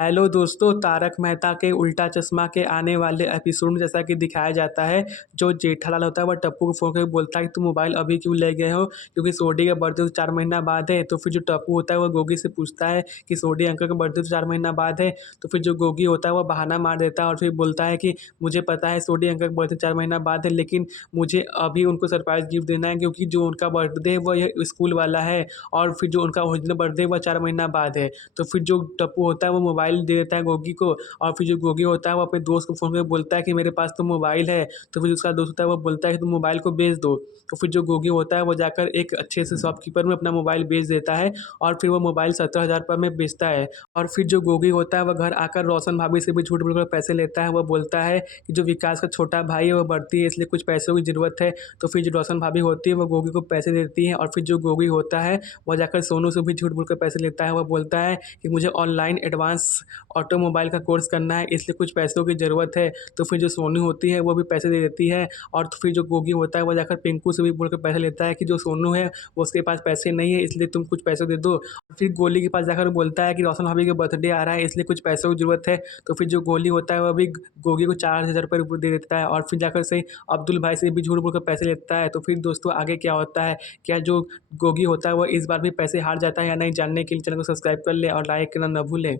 Hello दोस्तों, तारक मेहता के उल्टा चश्मा के आने वाले एपिसोड में जैसा कि दिखाया जाता है, जो जेठालाल होता है वह टप्पू को फ़ोन करके बोलता है कि तुम मोबाइल अभी क्यों ले गए हो? क्योंकि सोडी का बर्थडे तो 4 महीना बाद है। तो फिर जो टप्पू होता है वो गोगी से पूछता है कि सोडी अंकल का बर्थडे तो 4 महीना बाद है। तो फिर जो गोगी होता है वो बहाना मार देता है और फिर बोलता है कि मुझे पता है सोडी अंकल का बर्थडे 4 महीना बाद है, लेकिन मुझे अभी उनको सरप्राइज़ गिफ्ट देना है क्योंकि जो उनका बर्थडे है वो ये स्कूल वाला है और फिर जो उनका ओरिजिनल बर्थडे है वह 4 महीना बाद है। तो फिर जो टप्पू होता है वो मोबाइल दे देता है गोगी को और फिर जो गोगी होता है वो अपने दोस्त को फ़ोन करके बोलता है कि मेरे पास तो मोबाइल है। तो फिर उसका दोस्त होता है वो बोलता है कि तुम मोबाइल को बेच दो। तो फिर जो गोगी होता है वो जाकर एक अच्छे से शॉपकीपर में अपना मोबाइल बेच देता है और फिर वो मोबाइल 17,000 रुपये में बेचता है। और फिर जो गोगी होता है वह घर आकर रोशन भाभी से भी झूठ बोलकर पैसे लेता है। वो बोलता है कि जो विकास का छोटा भाई है वो बढ़ती है, इसलिए कुछ पैसों की ज़रूरत है। तो फिर जो रोशन भाभी होती है वो गोगी को पैसे देती है और फिर जो गोगी होता है वो जाकर सोनू से भी झूठ बोलकर पैसे लेता है। वो बोलता है कि मुझे ऑनलाइन एडवांस ऑटोमोबाइल का कोर्स करना है, इसलिए कुछ पैसों की ज़रूरत है। तो फिर जो सोनू होती है वो भी पैसे दे देती है और तो फिर जो गोगी होता है वो जाकर पिंकू से भी बोल के पैसे लेता है कि जो सोनू है वो उसके पास पैसे नहीं है, इसलिए तुम कुछ पैसे दे दो। फिर गोली के पास जाकर बोलता है कि रोशन भाभी का बर्थडे आ रहा है, इसलिए कुछ पैसों की ज़रूरत है। तो फिर जो गोली होता है वह भी गोगी को 4,000 रुपये दे देता है और फिर जाकर से अब्दुल भाई से भी झूठ बोल कर पैसे लेता है। तो फिर दोस्तों आगे क्या होता है, क्या जो गोगी होता है वो इस बार भी पैसे हार जाता है या नहीं, जानने के लिए चैनल को सब्सक्राइब कर ले और लाइक करना न भूलें।